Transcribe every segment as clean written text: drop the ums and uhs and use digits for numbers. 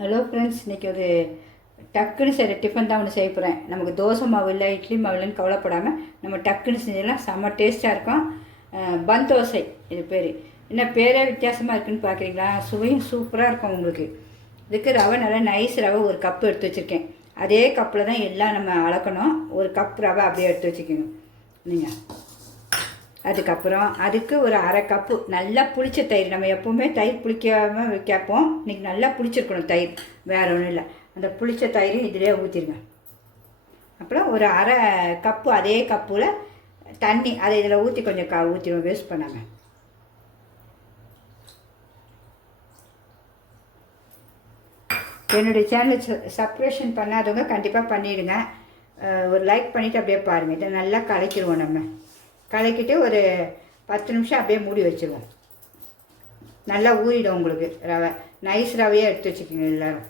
Hello friends, இன்றைக்கி ஒரு டக்குன்னு செய்கிற டிஃபன் தான் ஒன்று செய்ய போகிறேன். நமக்கு தோசை மாவு இல்லை, இட்லி மாவு இல்லைன்னு கவலைப்படாமல் நம்ம டக்குன்னு செஞ்சிடலாம். செம்ம டேஸ்ட்டாக இருக்கும். பன் தோசை இது பேர். என்ன பேரே வித்தியாசமாக இருக்குதுன்னு பார்க்குறீங்களா? சுவையும் சூப்பராக இருக்கும் உங்களுக்கு. இதுக்கு ரவை நல்லா நைஸ் ரவை ஒரு கப்பு எடுத்து வச்சுருக்கேன். அதே கப்பில் தான் எல்லாம் நம்ம அளக்கணும். ஒரு கப் ரவை அப்படியே எடுத்து வச்சுக்கணும் நீங்கள். அதுக்கப்புறம் அதுக்கு ஒரு அரை கப்பு நல்லா புளிச்ச தயிர். நம்ம எப்போவுமே தயிர் புளிக்காமல் கேட்போம். இன்றைக்கி நல்லா புளிச்சிருக்கணும் தயிர், வேறு ஒன்றும் இல்லை. அந்த புளிச்ச தயிர் இதிலே ஊற்றிடுங்க. அப்புறம் ஒரு அரை கப்பு அதே கப்பில் தண்ணி அதை இதில் ஊற்றி கொஞ்சம் ஊற்றிடுவோம், வேஸ்ட் பண்ணாமல். என்னுடைய சேனல் சப்ஸ்கிரிப்ஷன் பண்ணாதவங்க கண்டிப்பாக பண்ணிவிடுங்க. ஒரு லைக் பண்ணிவிட்டு அப்படியே பாருங்கள். இதை நல்லா கலக்கிடுவோம். நம்ம கலக்கிட்டு ஒரு 10 நிமிஷம் அப்படியே மூடி வச்சுருவோம். நல்லா ஊறிடும் உங்களுக்கு ரவை. நைஸ் ரவையாக எடுத்து வச்சுக்கோங்க எல்லோரும்.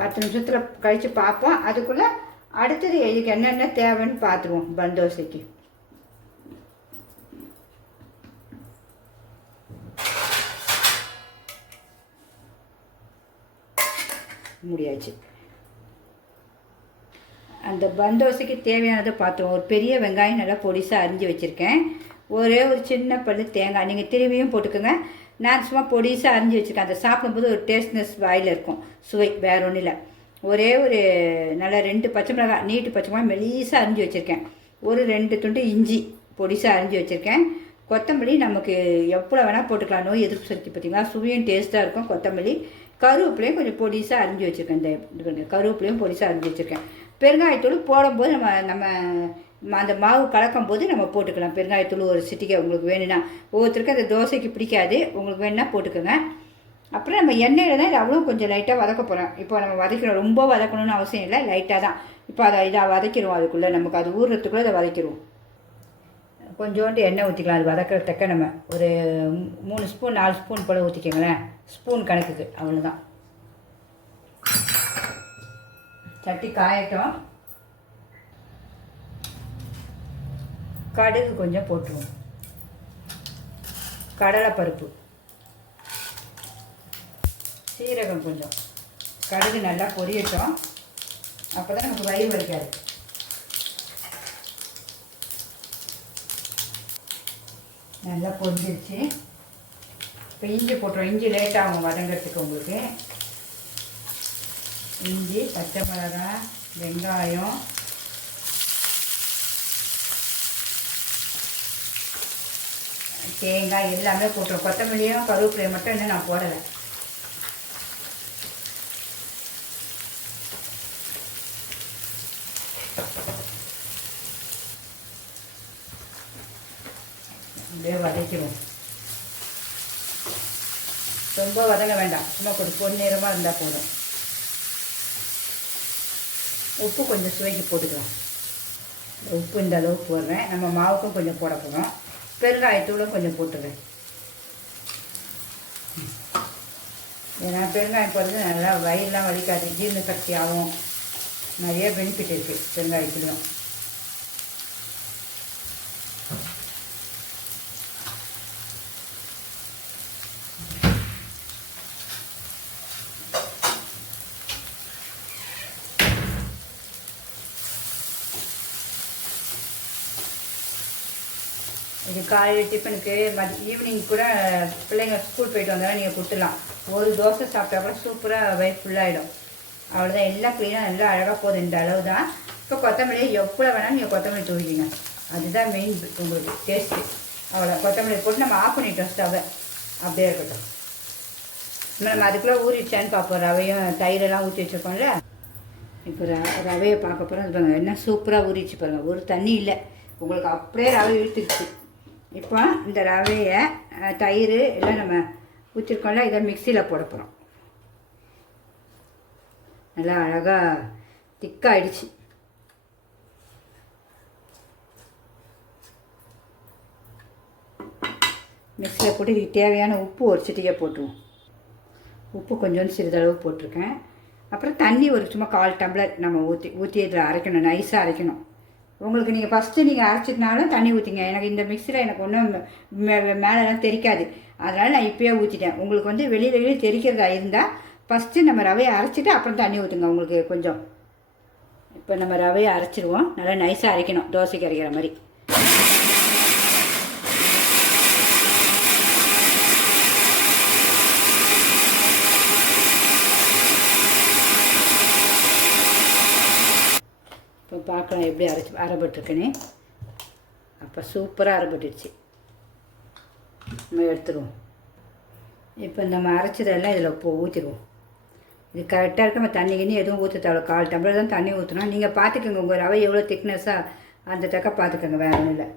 10 நிமிஷத்தில் கழித்து பார்ப்போம். அதுக்குள்ளே அடுத்தது இதுக்கு என்னென்ன தேவைன்னு பார்த்துருவோம். பன் தோசைக்கு முடியாச்சு. அந்த பன் தோசைக்கு தேவையானதை பார்த்துருவோம். ஒரு பெரிய வெங்காயம் நல்லா பொடிசாக அரிஞ்சு வச்சுருக்கேன். ஒரே ஒரு சின்ன பல்லு தேங்காய். நீங்கள் திரும்பியும் போட்டுக்கோங்க. நான் சும்மா பொடிசாக அரிஞ்சு வச்சுருக்கேன். அதை சாப்பிடும்போது ஒரு டேஸ்ட்னஸ் வாயில் இருக்கும், சுவை வேறு ஒன்றும் இல்லை. ஒரே ஒரு நல்லா 2 பச்சை மிளகாய், நீட்டு பச்சை மிளகாய் மெலிசாக அரிஞ்சு வச்சுருக்கேன். ஒரு 2 துண்டு இஞ்சி பொடிசாக அரிஞ்சு வச்சுருக்கேன். கொத்தமல்லி நமக்கு எவ்வளோ வேணால் போட்டுக்கலாம், நோய் எதிர்ப்பு சக்தி பார்த்திங்களா, சுவையும் டேஸ்ட்டாக இருக்கும். கொத்தமல்லி, கருவேப்பிலையும் கொஞ்சம் பொடிசாக அரிஞ்சு வச்சுருக்கேன். இந்த கருவேப்பிலையும் பொடிசாக அரிஞ்சு வச்சுருக்கேன். பெருங்காயத்தூள் போடும்போது நம்ம அந்த மாவு கலக்கும் போது நம்ம போட்டுக்கலாம். பெருங்காயத்தூள் ஒரு சிட்டிகை உங்களுக்கு வேணும்னா. ஒவ்வொருத்தருக்கும் அந்த தோசைக்கு பிடிக்காது, உங்களுக்கு வேணுன்னா போட்டுக்கோங்க. அப்புறம் நம்ம எண்ணெயில் தான் இது அவ்வளோ கொஞ்சம் லைட்டாக வதக்க போகிறோம். இப்போ நம்ம வதக்கிறோம், ரொம்ப வதக்கணும்னு அவசியம் இல்லை, லைட்டாக தான். இப்போ அதை இதாக வதக்கிடுவோம். அதுக்குள்ளே நமக்கு அது ஊறுறதுக்குள்ளே அதை வதக்கிடுவோம். கொஞ்சோண்டு எண்ணெய் ஊற்றிக்கலாம். அது வதக்கிறதுக்க நம்ம ஒரு 3 ஸ்பூன் 4 ஸ்பூன் போல் ஊற்றிக்கோங்களேன். ஸ்பூன் கணக்குக்கு அவ்வளோதான். சட்டி காயட்டும். கடுகு கொஞ்சம் போட்டுருவோம். கடலைப்பருப்பு, சீரகம் கொஞ்சம். கடுகு நல்லா பொரியட்டும். அப்போ தான் நமக்கு வயிறு வலிக்காது. நல்லா பொரிஞ்சிருச்சு. இப்போ இஞ்சி போட்டுருவோம். இஞ்சி லேட்டாகும் வதங்கிறதுக்கு உங்களுக்கு. இஞ்சி, பச்சை மிளகாய், வெங்காயம், தேங்காய் எல்லாமே போட்டுருவோம். கொத்தமல்லியும் கருவேப்பிலையும் மட்டும் இன்னும் நான் போடலை. அப்படியே வதக்கிடுவோம். ரொம்ப வதங்க வேண்டாம், சும்மா கொஞ்சம் பொன்னிறமாக இருந்தால் போதும். உப்பு கொஞ்சம் சுவைக்கு போட்டுக்கலாம். உப்பு இந்த அளவுக்கு போடுறேன். நம்ம மாவுக்கும் கொஞ்சம் போட போகிறோம். பெருங்காயத்தூளும் கொஞ்சம் போட்டுடுறேன். ஏன்னா பெருங்காயம் போடுறது நல்லா வயிறுலாம் வலிக்காது, ஜீரண சக்தி ஆகும். நிறைய பெனிஃபிட் இருக்குது பெருங்காயத்துலையும். இது காலையில் டிஃபனுக்கு ஈவினிங் கூட பிள்ளைங்க ஸ்கூல் போயிட்டு வந்தாலும் நீங்கள் கொடுத்துடலாம். ஒரு தோசை சாப்பிட்டா கூட சூப்பராக வயிறு ஃபுல்லாகிடும். அவ்வளோதான். எல்லாம் க்ளீனாக நல்லா அழகாக போதும். இந்த அளவு தான். இப்போ கொத்தமல்லி எவ்வளோ வேணாலும் நீங்கள் கொத்தமல்லி தூவிக்கிங்க. அதுதான் மெயின் உங்களுக்கு டேஸ்ட்டு. அவ்வளோ கொத்தமல்லி போட்டு நம்ம ஆஃப் பண்ணிட்டோம் ஸ்டவ்வை. அப்படியே இருக்கட்டும். நம்ம அதுக்குள்ளே ஊறிடுச்சான்னு பார்ப்போம். ரவையும் தயிரெல்லாம் ஊற்றி வச்சுருக்கோம்ல. இப்போ ரவையை பார்க்க போகிறோம். அது பாருங்கள், என்ன சூப்பராக ஊறிச்சு பாருங்கள். ஒரு தண்ணி இல்லை உங்களுக்கு, அப்படியே ரவை இழுத்துடுச்சு. இப்போ இந்த ரவையை தயிர் எல்லாம் நம்ம ஊற்றிருக்கோம்ல, இதை மிக்சியில் போட போகிறோம். நல்லா அழகாக திக்காகிடுச்சு. மிக்சியில் போட்டு இதுக்கு தேவையான உப்பு ஒரு சிட்டிகை போட்டுருவோம். உப்பு கொஞ்சோண்டு சிறிதளவு போட்டிருக்கேன். அப்புறம் தண்ணி ஒரு சும்மா 1/4 டம்ளர் நம்ம ஊற்றி இதில் அரைக்கணும். நைஸாக அரைக்கணும். உங்களுக்கு நீங்கள் ஃபஸ்ட்டு நீங்கள் அரைச்சிக்கினாலும் தண்ணி ஊற்றிங்க. எனக்கு இந்த மிக்ஸியில் எனக்கு ஒன்றும் மேலெலாம் தெரிக்காது, அதனால் நான் இப்போயே ஊற்றிட்டேன். உங்களுக்கு வந்து வெளியிலேயே தெரிக்கிறதா இருந்தால் ஃபஸ்ட்டு நம்ம ரவையை அரைச்சிட்டு அப்புறம் தண்ணி ஊற்றுங்க உங்களுக்கு கொஞ்சம். இப்போ நம்ம ரவையை அரைச்சிடுவோம். நல்லா நைஸாக அரைக்கணும், தோசைக்கு அரைக்கிற மாதிரி. இப்போ பார்க்கலாம் எப்படி அரைப்பட்டுருக்குன்னு. அப்போ சூப்பராக அரைப்பட்டுடுச்சு. நம்ம எடுத்துருவோம். இப்போ நம்ம அரைச்சதெல்லாம் இதில் இப்போ ஊற்றிடுவோம். இது கரெக்டாக இருக்க நம்ம தண்ணி கிண்ணி எதுவும் ஊற்ற தேவை. 1/4 டம்ளர் தான் தண்ணி ஊற்றணும். நீங்கள் பார்த்துக்கோங்க உங்கள் ரவை எவ்வளோ திக்னஸாக அந்த தக்க பார்த்துக்கோங்க, வேறு ஒன்றும் இல்லை.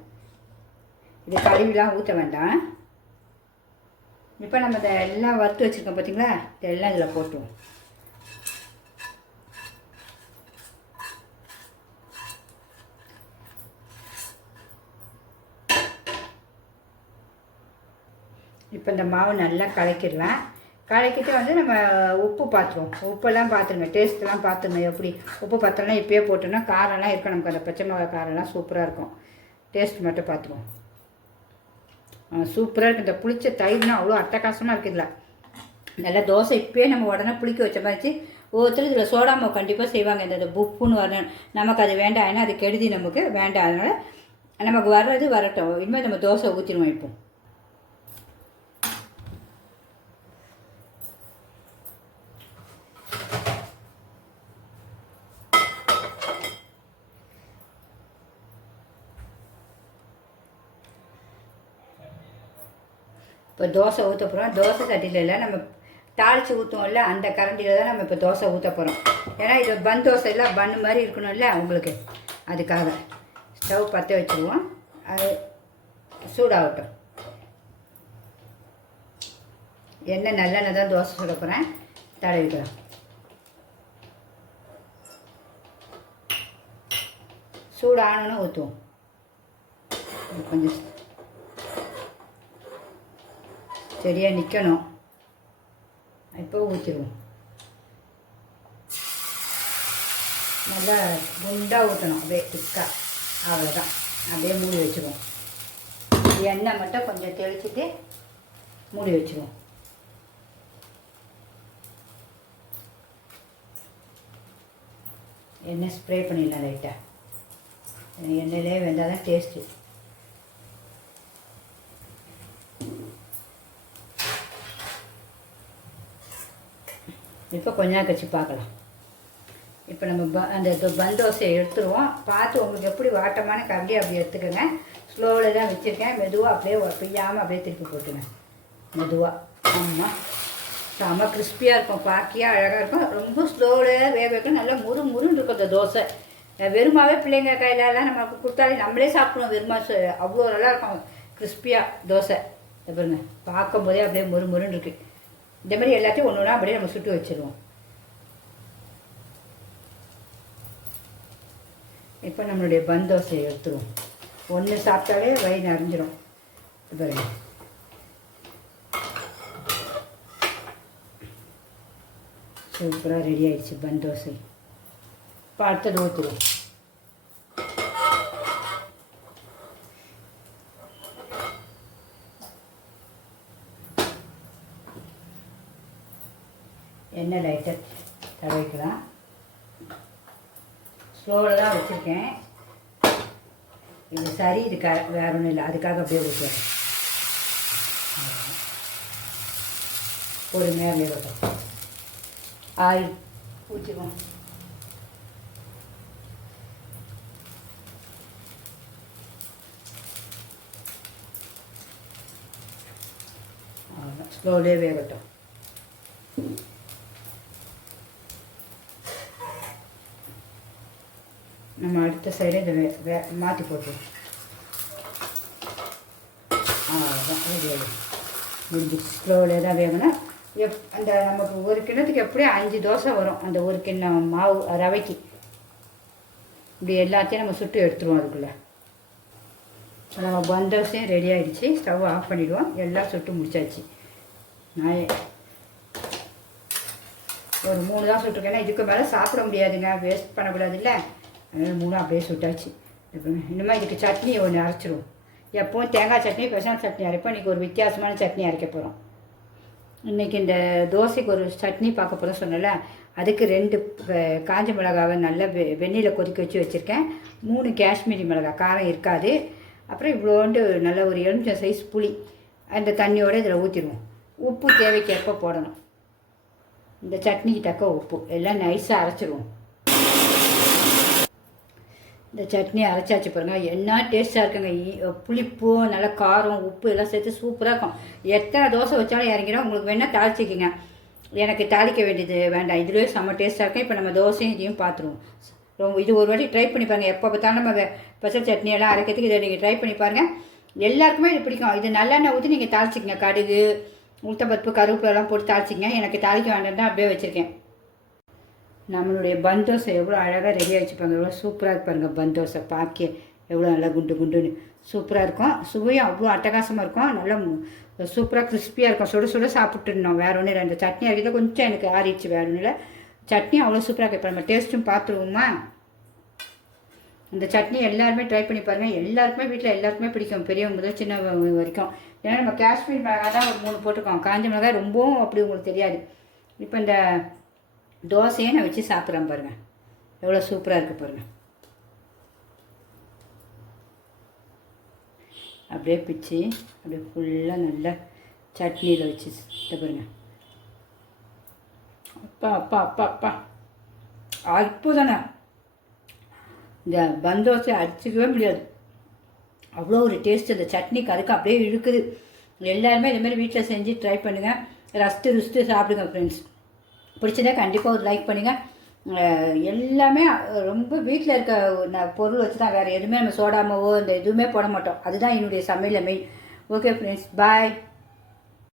இது கழுவிலாம் ஊற்ற வேண்டாம். இப்போ நம்ம இதை எல்லாம் வறுத்து வச்சுருக்கோம் பார்த்தீங்களா, இதெல்லாம் இதில் போட்டுருவோம். இப்போ இந்த மாவு நல்லா கலக்கிடலாம். கலக்கிட்டு வந்து நம்ம உப்பு பார்த்துருவோம். உப்பெல்லாம் பார்த்துருங்க, டேஸ்ட்டெல்லாம் பார்த்துருங்க. எப்படி உப்பு பார்த்தோம்னா இப்போயே போட்டோம்னா காரம்லாம் இருக்கும், நமக்கு அந்த பச்சை மிளகா காரம்லாம் சூப்பராக இருக்கும். டேஸ்ட் மட்டும் பார்த்துருவோம். சூப்பராக இருக்குது. இந்த புளிச்ச தயிர்னால் அவ்வளோ அட்டகாசமாக இருக்குதுல. நல்லா தோசை இப்போயே நம்ம உடனே புளிக்க வச்ச மாதிரி. ஒவ்வொருத்தர் இதில் சோடா மாவு கண்டிப்பாக செய்வாங்க. இந்த புப்புன்னு வரணும், நமக்கு அது வேண்டாம், ஏன்னா அது கெடுதி, நமக்கு வேண்டாம். அதனால் நமக்கு வர்றது வரட்டும். இனிமேல் நம்ம தோசை ஊற்றிடுவோம். இப்போ இப்போ தோசை ஊற்ற போகிறோம். தோசை சட்டியில் நம்ம தாளித்து ஊற்றுவோம்ல, அந்த கரண்டியில் தான் நம்ம இப்போ தோசை ஊற்ற போகிறோம். ஏன்னா இது பன் தோசை இல்லை, பன் மாதிரி இருக்கணும்ல உங்களுக்கு, அதுக்காக ஸ்டவ் பற்ற வச்சுருவோம். அது சூடாகட்டும். எண்ணெய் நல்லெண்ணெய் தான் தோசை சுட போகிறேன், தடவிக்கலாம். சூடானோன்னு ஊற்றுவோம். கொஞ்சம் சரியாக நிற்கணும். இப்போ ஊற்றிடுவோம். நல்லா குண்டாக ஊற்றணும், அப்படியே திக்கா. அவ்வளோதான், அப்படியே மூடி வச்சுருவோம். எண்ணெய் மட்டும் கொஞ்சம் தெளிச்சுட்டு மூடி வச்சுருவோம். எண்ணெய் ஸ்ப்ரே பண்ணிடலாம் லைட்டாக. எண்ணெயிலே வெந்தால் தான் டேஸ்ட்டு. இப்போ கொஞ்ச நேரம் கழிச்சு பார்க்கலாம். இப்போ நம்ம அந்த பன் தோசையை எடுத்துருவோம். பார்த்து உங்களுக்கு எப்படி வாட்டமான கரண்டி அப்படி எடுத்துக்கோங்க. ஸ்லோவில் தான் வச்சுருக்கேன். மெதுவாக அப்படியே பிய்யாமல் அப்படியே திருப்பி போட்டுங்க, மெதுவாக. ஆமாம், செம்ம கிறிஸ்பியாக இருக்கும், பாக்கியாக அழகாக இருக்கும். ரொம்ப ஸ்லோவில் வேக வைக்கணும். நல்லா முருன்னு இருக்கும் இந்த தோசை. வெறுமாவே பிள்ளைங்க கையிலலாம் நம்ம கொடுத்தாலே நம்மளே சாப்பிடுவோம். வெறுமா அவ்வளோ நல்லா இருக்கும், கிறிஸ்பியாக தோசை. பாருங்க, பார்க்கும்போதே அப்படியே முருன்னு இருக்குது. இந்த மாதிரி எல்லாத்தையும் ஒன்று ஒன்றா அப்படியே நம்ம சுட்டு வச்சுருவோம். இப்போ நம்மளுடைய பன் தோசையை எடுத்துருவோம். ஒன்று சாப்பிட்டாலே வயிறு நிறைஞ்சிரும். பாருங்க, சூப்பராக ரெடி ஆயிடுச்சு பன் தோசை. இப்போ அடுத்தது ஊற்றுருவோம். எண்ணெய் லைட்டாக தடவிக்கலாம். ஸ்லோவில் தான் வச்சுருக்கேன். இது சரி, இது வேறு ஒன்றும் இல்லை, அதுக்காக அப்படியே ஊற்றுவேன். பொறுமையாக வேகட்டும். ஆயில் ஊற்றிக்குவோம். ஸ்லோவிலே வேகட்டும். நம்ம அடுத்த சைடு இதை மாற்றி போட்டுருவோம். அவ்வளோதான், ரெடி முடிஞ்சு. ஸ்லோவிலே தான் வேகணும். அந்த நமக்கு ஒரு கிண்ணத்துக்கு எப்படியும் 5 தோசை வரும். அந்த ஒரு கிண்ணம் மாவு ரவைக்கு இப்படி எல்லாத்தையும் நம்ம சுட்டு எடுத்துருவோம். அதுக்குள்ளே நம்ம பன் தோசையும் ரெடி ஆகிடுச்சு. ஸ்டவ் ஆஃப் பண்ணிவிடுவோம். எல்லாம் சுட்டு முடிச்சாச்சு. நான் ஒரு 3 தான் சுட்டுருக்கேன். இதுக்கு மேலே சாப்பிட முடியாதுங்க, வேஸ்ட் பண்ணக்கூடாது இல்லை. அதனால் 3 அப்படியே சுட்டாச்சு. இந்த மாதிரி இதுக்கு சட்னி ஒன்று அரைச்சிடுவோம். எப்போவும் தேங்காய் சட்னி பெசல் சட்னி அரைப்போம். இன்றைக்கி ஒரு வித்தியாசமான சட்னி அரைக்க போகிறோம். இன்றைக்கி இந்த தோசைக்கு ஒரு சட்னி பார்க்க போகிறோம் சொன்னல, அதுக்கு 2 காஞ்ச மிளகாவை நல்லா வெந்நீரில் கொதிக்க வச்சு வச்சுருக்கேன். 3 காஷ்மீரி மிளகாய், காரம் இருக்காது. அப்புறம் இவ்வளோண்டு நல்ல ஒரு எலுமிச்சம் சைஸ் புளி அந்த தண்ணியோடு இதில் ஊற்றிடுவோம். உப்பு தேவைக்கேற்ப போடணும். இந்த சட்னிக்கு தக்க உப்பு எல்லாம் நைஸாக அரைச்சிடுவோம். இந்த சட்னி அரைச்சாச்சு பாருங்கள், என்ன டேஸ்ட்டாக இருக்குங்க. புளிப்பு நல்லா காரம் உப்பு எல்லாம் சேர்த்து சூப்பராக இருக்கும். எத்தனை தோசை வச்சாலும் இறங்கிடும். உங்களுக்கு வேணால் தாளிச்சிக்கிங்க, எனக்கு தாளிக்க வேண்டியது வேண்டாம். இதுலேயே செம்ம டேஸ்ட்டாக இருக்கும். இப்போ நம்ம தோசையும் இதையும் பார்த்துருவோம். ரொம்ப இது ஒரு வாட்டி ட்ரை பண்ணி பாருங்கள். எப்போ பார்த்தாலும் நம்ம பெசல் சட்னியெல்லாம் அரைக்கிறதுக்கு இதை நீங்கள் ட்ரை பண்ணி பாருங்கள். எல்லாருக்குமே இது பிடிக்கும். இது நல்லெண்ணெய் ஊற்றி நீங்கள் தாளிச்சிக்கங்க. கடுகு உளுத்தம்பருப்பு கருவேப்பிலெல்லாம் போட்டு தாளிச்சிங்க. எனக்கு தாளிக்க வேண்டாம் தான் அப்படியே வச்சுருக்கேன். நம்மளுடைய பன் தோசை எவ்வளோ அழகாக ரெடி ஆகிடுச்சுப்பாங்க. எவ்வளோ சூப்பராக இருப்பாருங்க. பன் தோசை பார்க்க எவ்வளோ நல்லா குண்டு குண்டுன்னு சூப்பராக இருக்கும். சுவையும் அவ்வளோ அட்டகாசமாக இருக்கும். நல்லா சூப்பராக கிறிஸ்பியாக இருக்கும். சுட சுட சாப்பிட்டுருந்தோம். வேறு ஒன்றும் இல்லை. இந்த சட்னி அரைக்கிறத கொஞ்சம் எனக்கு ஆறிடுச்சு. வேறு ஒன்றும் இல்லை. சட்னி அவ்வளோ சூப்பராக இருக்கும். இப்போ நம்ம டேஸ்ட்டும் பார்த்துருவோமா. இந்த சட்னி எல்லாருமே ட்ரை பண்ணி பாருங்கள். எல்லாருக்குமே வீட்டில் எல்லாருக்குமே பிடிக்கும், பெரியவங்க முதல் சின்ன வரைக்கும். ஏன்னா நம்ம காஷ்மீர் மிளகாய் தான் ஒரு 3 போட்டிருக்கோம். காஞ்ச மிளகாய் ரொம்பவும் அப்படி உங்களுக்கு தெரியாது. இப்போ இந்த தோசையை நான் வச்சு சாப்பிட்றேன் பாருங்கள், எவ்வளோ சூப்பராக இருக்குது பாருங்கள். அப்படியே பிச்சு அப்படியே ஃபுல்லாக நல்லா சட்னியில் வச்சு பாருங்கள். அப்பா அப்பா அப்பா அப்பா அற்புதம்ண்ணா. இந்த பன் தோசை அடிச்சிக்கவே முடியாது, அவ்வளோ ஒரு டேஸ்ட். இந்த சட்னி கருக்கு அப்படியே இழுக்குது. எல்லாருமே இதுமாதிரி வீட்டில் செஞ்சு ட்ரை பண்ணுங்கள். ருசித்து சாப்பிடுங்க ஃப்ரெண்ட்ஸ். பிடிச்சதா கண்டிப்பாக ஒரு லைக் பண்ணுங்கள். எல்லாமே ரொம்ப வீட்டில் இருக்க பொருள் வச்சு தான், வேறு எதுவுமே நம்ம சோடாமாவோ இந்த எதுவுமே போட மாட்டோம். அதுதான் என்னுடைய சமையல் மெயின். ஓகே ஃப்ரெண்ட்ஸ், பாய்.